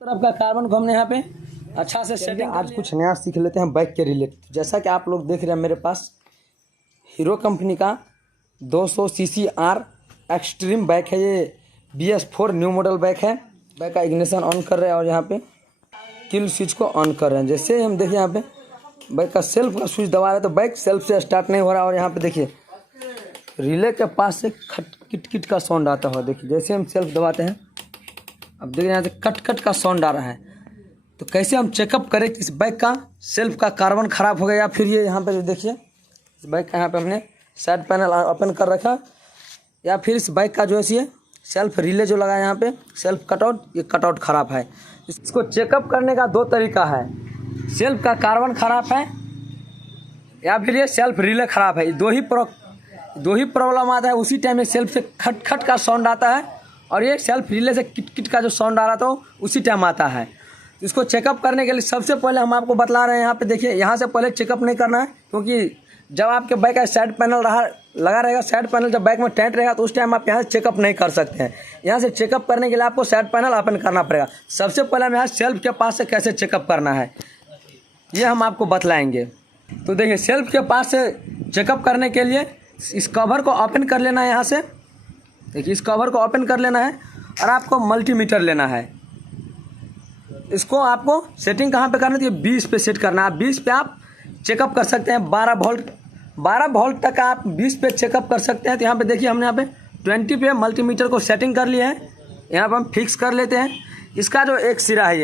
तरफ का कार्बन को हमने यहाँ पे अच्छा से सेटिंग। आज कुछ नया सीख लेते हैं बाइक के रिलेटेड। जैसा कि आप लोग देख रहे हैं मेरे पास हीरो कंपनी का 200 सीसी आर एक्सट्रीम बाइक है। ये BS4 न्यू मॉडल बाइक है। बाइक का इग्निशन ऑन कर रहे हैं और यहाँ पे किल स्विच को ऑन कर रहे हैं। जैसे हम देखिए यहाँ पे बाइक का सेल्फ का स्विच दबा रहे हैं तो बाइक सेल्फ से स्टार्ट नहीं हो रहा। और यहाँ पे देखिए रिले के पास से खट किट किट का साउंड आता हुआ। देखिए जैसे हम सेल्फ दबाते हैं, अब देखिए यहाँ से कट कट का साउंड आ रहा है। तो कैसे हम चेकअप करें कि इस बाइक का सेल्फ का कार्बन ख़राब हो गया या फिर ये यहाँ पे जो देखिए इस बाइक का यहाँ पे हमने साइड पैनल ओपन कर रखा, या फिर इस बाइक का जो है ये सेल्फ रिले जो लगा है यहाँ पे सेल्फ कटआउट, ये कटआउट ख़राब है। इसको चेकअप करने का दो तरीका है, सेल्फ का कार्बन ख़राब है या फिर ये सेल्फ रिले ख़राब है। दो ही प्रॉब्लम आता है उसी टाइम में। सेल्फ से खट खट का साउंड आता है और ये सेल्फ रिले से किट किट का जो साउंड आ रहा था उसी टाइम आता है। इसको चेकअप करने के लिए सबसे पहले हम आपको बतला रहे हैं, यहाँ पे देखिए यहाँ से पहले चेकअप नहीं करना है, क्योंकि जब आपके बाइक का साइड पैनल लगा रहेगा, साइड पैनल जब बाइक में टाइट रहेगा तो उस टाइम आप यहाँ से चेकअप नहीं कर सकते हैं। यहाँ से चेकअप करने के लिए आपको साइड पैनल ओपन करना पड़ेगा। सबसे पहले हम यहाँ सेल्फ के पास से कैसे चेकअप करना है ये हम आपको बतलाएंगे। तो देखिए सेल्फ के पास से चेकअप करने के लिए इस कवर को ओपन कर लेना है। यहाँ से देखिए इस कवर को ओपन कर लेना है और आपको मल्टीमीटर लेना है। इसको आपको सेटिंग कहाँ पे करना है, 20 पे सेट करना है। 20 पे आप चेकअप कर सकते हैं। 12 वोल्ट तक आप 20 पे चेकअप कर सकते हैं। तो यहाँ पे देखिए हमने यहाँ पे 20 पे मल्टीमीटर को सेटिंग कर लिया है। यहाँ पर हम फिक्स कर लेते हैं। इसका जो एक सिरा है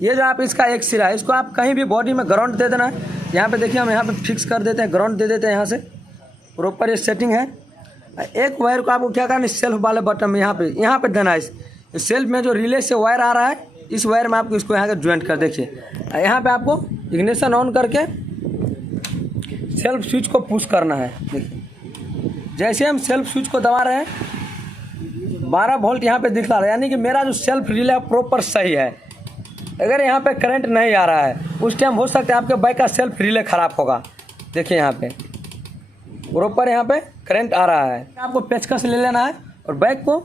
ये जो आप इसका एक सिरा है, इसको आप कहीं भी बॉडी में ग्राउंड दे देना है। यहाँ पे देखिए हम यहाँ पे फिक्स कर देते हैं, ग्राउंड दे देते हैं। यहाँ से प्रॉपर ये सेटिंग है। एक वायर को आपको क्या करना है, सेल्फ वाले बटन में यहाँ पे देना है। इस सेल्फ में जो रिले से वायर आ रहा है, इस वायर में आपको इसको यहाँ का ज्वाइंट कर देखिए। यहाँ पे आपको इग्निशन ऑन करके सेल्फ स्विच को पुश करना है। देखिए जैसे हम सेल्फ स्विच को दबा रहे हैं 12 वोल्ट यहाँ पे दिखा रहा है, यानी कि मेरा जो सेल्फ रिले है प्रॉपर सही है। अगर यहाँ पे करंट नहीं आ रहा है उस टाइम हो सकता है आपके बाइक का सेल्फ रिले ख़राब होगा। देखिए यहाँ पे प्रॉपर यहाँ पे करंट आ रहा है। आपको पेचकस ले लेना है और बाइक को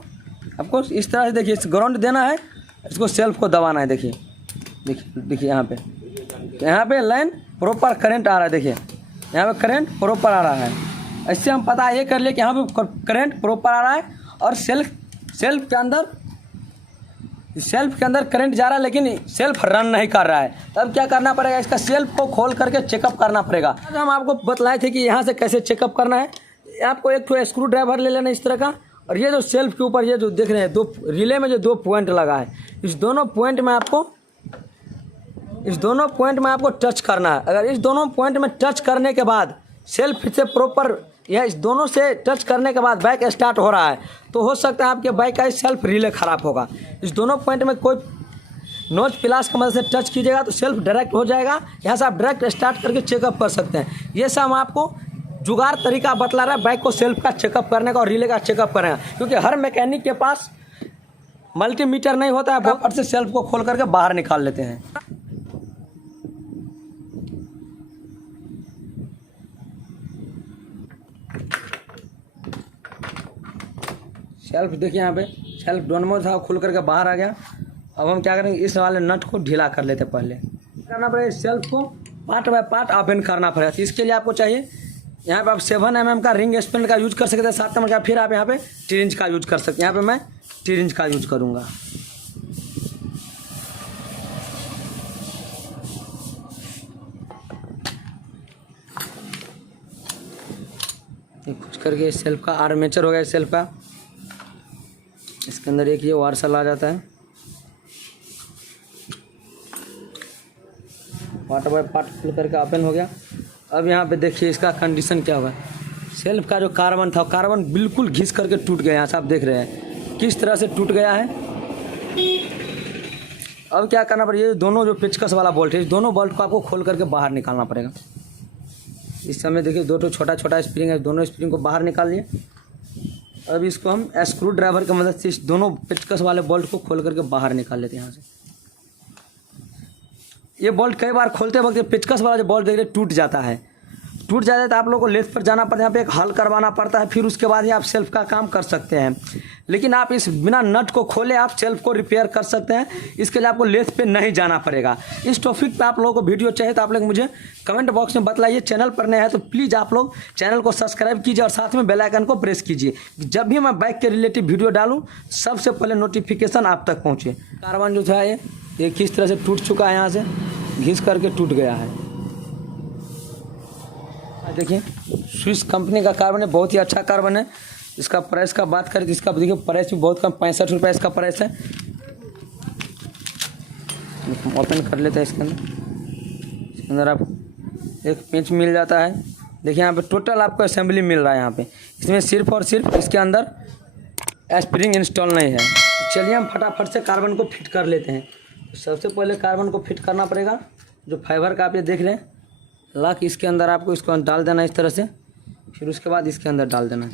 आपको इस तरह से देखिए इस ग्राउंड देना है, इसको सेल्फ को दबाना है। देखिए यहाँ पे लाइन प्रॉपर करंट आ रहा है। देखिए यहाँ पे करंट प्रॉपर आ रहा है। इससे हम पता ये कर ले कि यहाँ पे करंट प्रॉपर आ रहा है और सेल्फ के अंदर करंट जा रहा है, लेकिन सेल्फ रन नहीं कर रहा है। तब क्या करना पड़ेगा, इसका सेल्फ को खोल करके चेकअप करना पड़ेगा। हम आपको बतलाए थे कि यहाँ से कैसे चेकअप करना है। आपको एक तो स्क्रू ड्राइवर ले लेना इस तरह का, और ये जो सेल्फ के ऊपर ये जो देख रहे हैं दो रिले में जो 2 पॉइंट लगा है, इस दोनों पॉइंट में आपको टच करना है। अगर इस दोनों पॉइंट में टच करने के बाद सेल्फ से प्रॉपर यह इस दोनों से टच करने के बाद बाइक स्टार्ट हो रहा है, तो हो सकता है आपके बाइक का सेल्फ रिले ख़राब होगा। इस दोनों पॉइंट में कोई नोज प्लास की मदद से टच कीजिएगा तो सेल्फ डायरेक्ट हो जाएगा। यहाँ से आप डायरेक्ट स्टार्ट करके चेकअप कर सकते हैं। ये सब हम आपको जुगाड़ तरीका बतला रहा है बाइक को सेल्फ का चेकअप करने का और रिले का चेकअप करने का, क्योंकि हर मैकेनिक के पास मल्टीमीटर नहीं होता है। बहुत से सेल्फ को खोल करके बाहर निकाल लेते हैं। सेल्फ देखिए यहाँ पे सेल्फ दोनों था खुल करके बाहर आ गया। अब हम क्या करेंगे, इस वाले नट को ढीला कर लेते हैं। पहले करना पड़ेगा सेल्फ को पार्ट बाय पार्ट ओपन करना पड़ेगा। तो इसके लिए आपको चाहिए यहाँ पे आप 7 mm का रिंग स्पैंड का यूज कर सकते हैं, 7 नंबर का। फिर आप यहाँ पे 3 इंच का यूज कर सकते हैं। यहाँ पे मैं 3 इंच का यूज करूँगा। कुछ करके सेल्फ का आर्मेचर हो गया सेल्फ का। इसके अंदर एक ये वार्सल आ जाता है। पार्ट बाय पार्ट खुल करके ओपन हो गया। अब यहाँ पे देखिए इसका कंडीशन क्या होगा। सेल्फ का जो कार्बन था, कार्बन बिल्कुल घिस करके टूट गया। यहाँ से आप देख रहे हैं किस तरह से टूट गया है। अब क्या करना पड़ेगा, ये दोनों जो पेचकस वाला बोल्ट है, इस दोनों बोल्ट को आपको खोल करके बाहर निकालना पड़ेगा। इस समय देखिए 2 छोटा स्प्रिंग है, दोनों स्प्रिंग को बाहर निकाल लिए। अब इसको हम स्क्रू ड्राइवर की मदद से इस दोनों पेचकस वाले बोल्ट को खोल करके बाहर निकाल लेते हैं। यहाँ से ये बोल्ट कई बार खोलते वक्त पेचकस वाला जो बोल्ट देख रहे टूट टूट जाता है तो आप लोगों को लेथ पर जाना पड़ता है, यहाँ पे एक हल करवाना पड़ता है, फिर उसके बाद ही आप सेल्फ का काम कर सकते हैं। लेकिन आप इस बिना नट को खोले आप सेल्फ को रिपेयर कर सकते हैं, इसके लिए आपको लेथ पे नहीं जाना पड़ेगा। इस टॉपिक पे आप लोगों को वीडियो चाहिए तो आप लोग मुझे कमेंट बॉक्स में बतलाइए। चैनल पर नए हैं तो प्लीज़ आप लोग चैनल को सब्सक्राइब कीजिए और साथ में बेल आइकन को प्रेस कीजिए, जब भी मैं बाइक के रिलेटिव वीडियो डालूँ सबसे पहले नोटिफिकेशन आप तक पहुँचे। कार्बन जो था ये किस तरह से टूट चुका है, यहाँ से घिस करके टूट गया है। देखिए स्विस कंपनी का कार्बन है, बहुत ही अच्छा कार्बन है। इसका प्राइस का बात करें तो इसका देखिए प्राइस भी बहुत कम, 65 रुपये इसका प्राइस है। ओपन कर लेते हैं, इसके अंदर आप एक पेंच मिल जाता है। देखिए यहाँ पे टोटल आपको असेंबली मिल रहा है। यहाँ पे इसमें सिर्फ और सिर्फ इसके अंदर स्प्रिंग इंस्टॉल नहीं है। चलिए हम फटाफट से कार्बन को फिट कर लेते हैं। तो सबसे पहले कार्बन को फिट करना पड़ेगा, जो फाइबर का आप ये देख रहे हैं लाख, इसके अंदर आपको इसको डाल देना है इस तरह से, फिर उसके बाद इसके अंदर डाल देना है।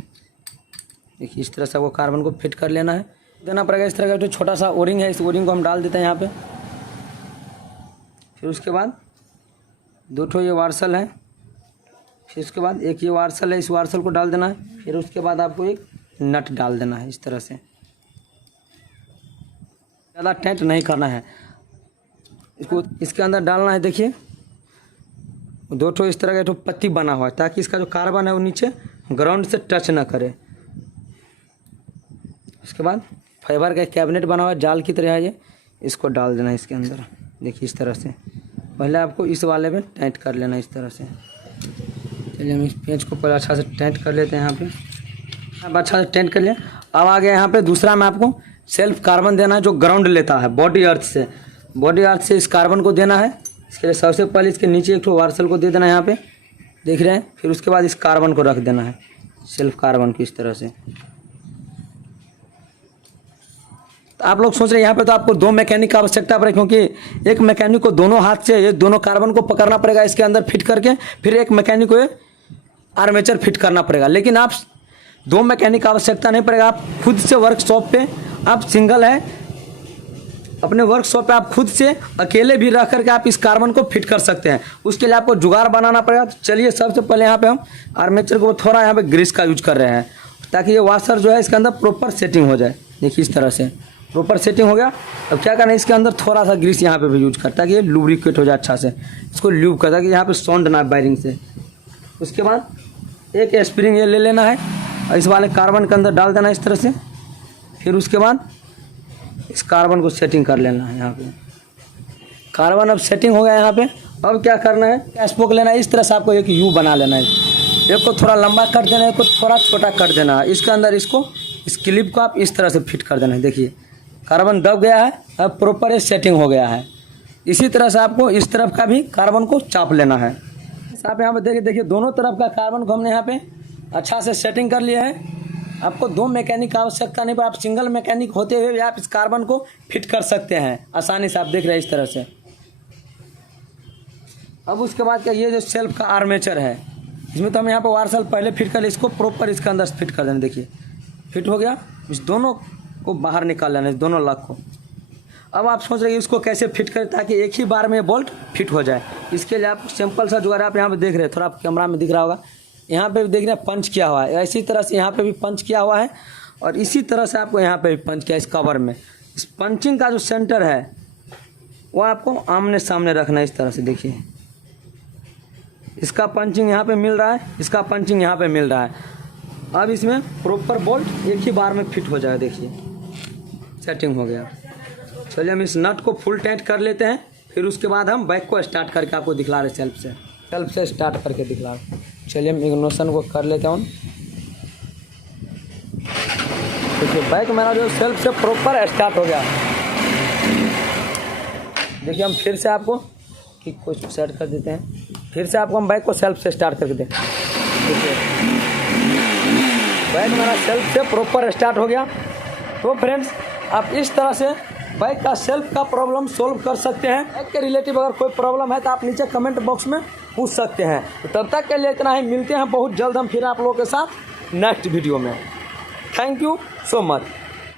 देखिए इस तरह से आपको कार्बन को फिट कर लेना है, देना पड़ेगा। इस तरह का जो छोटा सा ओरिंग है, इस ओरिंग को हम डाल देते हैं यहाँ पे। फिर उसके बाद 2 ठो ये वार्सल है, फिर उसके बाद एक ये वार्सल है, इस वार्सल को डाल देना है। फिर उसके बाद आपको एक नट डाल देना है इस तरह से, ज़्यादा टाइट नहीं करना है, इसको इसके अंदर डालना है। देखिए 2 ठो इस तरह का 1 ठो पत्ती बना हुआ है, ताकि इसका जो कार्बन है वो नीचे ग्राउंड से टच ना करे। उसके बाद फाइबर का कैबिनेट बना हुआ है, जाल की तरह है ये, इसको डाल देना है इसके अंदर। देखिए इस तरह से पहले आपको इस वाले में टाइट कर लेना है इस तरह से। चलिए हम इस पेंच को पहले अच्छा से टाइट कर लेते हैं यहाँ पे। अब अच्छा से टाइट कर लिया। अब आ गया यहाँ पे दूसरा में आपको सेल्फ कार्बन देना है, जो ग्राउंड लेता है बॉडी अर्थ से। बॉडी अर्थ से इस कार्बन को देना है। इसके लिए सबसे पहले इसके नीचे 1 ठो वार्सल को दे देना है यहाँ पे, देख रहे हैं। फिर उसके बाद इस कार्बन को रख देना है, सेल्फ कार्बन को इस तरह से। तो आप लोग सोच रहे हैं यहाँ पे तो आपको 2 मैकेनिक की आवश्यकता पड़ेगी, क्योंकि एक मैकेनिक को दोनों हाथ से ये दोनों कार्बन को पकड़ना पड़ेगा इसके अंदर फिट करके, फिर एक मैकेनिक को आर्मेचर फिट करना पड़ेगा। लेकिन आप 2 मैकेनिक की आवश्यकता नहीं पड़ेगा। आप खुद से वर्कशॉप पे आप सिंगल है, अपने वर्कशॉप पे आप खुद से अकेले भी रह करके आप इस कार्बन को फिट कर सकते हैं। उसके लिए आपको जुगाड़ बनाना पड़ेगा। तो चलिए सबसे पहले यहाँ पे हम आर्मेचर को थोड़ा यहाँ पे ग्रीस का यूज कर रहे हैं, ताकि ये वाशर जो है इसके अंदर प्रॉपर सेटिंग हो जाए। देखिए इस तरह से प्रॉपर सेटिंग हो गया। अब क्या करना है, इसके अंदर थोड़ा सा ग्रीस यहाँ पे भी यूज करता है, ताकि ये लुब्रिकेट हो जाए अच्छा से, इसको ल्यूब करता है कि यहाँ पे साउंड ना वायरिंग से। उसके बाद एक स्प्रिंग ये ले लेना है और इस वाले कार्बन के अंदर डाल देना है इस तरह से। फिर उसके बाद इस कार्बन को सेटिंग कर लेना है यहाँ पे। कार्बन अब सेटिंग हो गया यहाँ पे। अब क्या करना है, स्पोक लेना है, इस तरह से आपको एक यू बना लेना है। एक को थोड़ा लंबा कर देना है, एक को थोड़ा छोटा कर देना है। इसके अंदर इसको इस क्लिप को आप इस तरह से फिट कर देना है। देखिए कार्बन दब गया है, अब प्रॉपर सेटिंग हो गया है। इसी तरह से आपको इस तरफ का भी कार्बन को चाप लेना है। आप यहाँ पे देखिए दोनों तरफ का कार्बन को हमने यहाँ पे अच्छा से सेटिंग कर लिया है। आपको 2 मैकेनिक की आवश्यकता नहीं, पर आप सिंगल मैकेनिक होते हुए भी आप इस कार्बन को फिट कर सकते हैं आसानी से। आप देख रहे हैं इस तरह से। अब उसके बाद क्या, ये जो सेल्फ का आर्मेचर है, इसमें तो हम यहाँ पर वार्सल पहले फिट कर ले, इसको प्रॉपर इसके अंदर फिट कर देना। देखिए फिट हो गया। इस दोनों को बाहर निकाल लेना, इस दोनों लग को। अब आप सोच रहे हैं इसको कैसे फिट करें ताकि एक ही बार में बोल्ट फिट हो जाए। इसके लिए आप सिंपल सा जुगाड़ आप यहाँ पे देख रहे हैं, थोड़ा आप कैमरा में दिख रहा होगा, यहाँ पे भी देख रहे हैं पंच किया हुआ है। इसी तरह से यहाँ पे भी पंच किया हुआ है, और इसी तरह से आपको यहाँ पे भी पंच किया इस कवर में। इस पंचिंग का जो सेंटर है वो आपको आमने सामने रखना है इस तरह से। देखिए इसका पंचिंग यहाँ पे मिल रहा है, इसका पंचिंग यहाँ पे मिल रहा है। अब इसमें प्रॉपर बोल्ट एक ही बार में फिट हो जाएगा। देखिए सेटिंग हो गया। चलिए हम इस नट को फुल टाइट कर लेते हैं, फिर उसके बाद हम बाइक को स्टार्ट करके आपको दिखला रहे सेल्फ से स्टार्ट करके दिखला रहे। चलिए हम इग्निशन को कर लेते हैं। देखिए बाइक मेरा जो सेल्फ से प्रॉपर स्टार्ट हो गया। देखिए हम फिर से आपको किक को सेट कर देते हैं, फिर से आपको हम बाइक को सेल्फ से स्टार्ट करके दें। देखिए बाइक मेरा सेल्फ से प्रॉपर स्टार्ट हो गया। तो फ्रेंड्स आप इस तरह से बाइक का सेल्फ का प्रॉब्लम सोल्व कर सकते हैं। बाइक के रिलेटिव अगर कोई प्रॉब्लम है तो आप नीचे कमेंट बॉक्स में पूछ सकते हैं। तो तब तक के लिए इतना ही, मिलते हैं बहुत जल्द हम फिर आप लोगों के साथ नेक्स्ट वीडियो में। Thank you so much.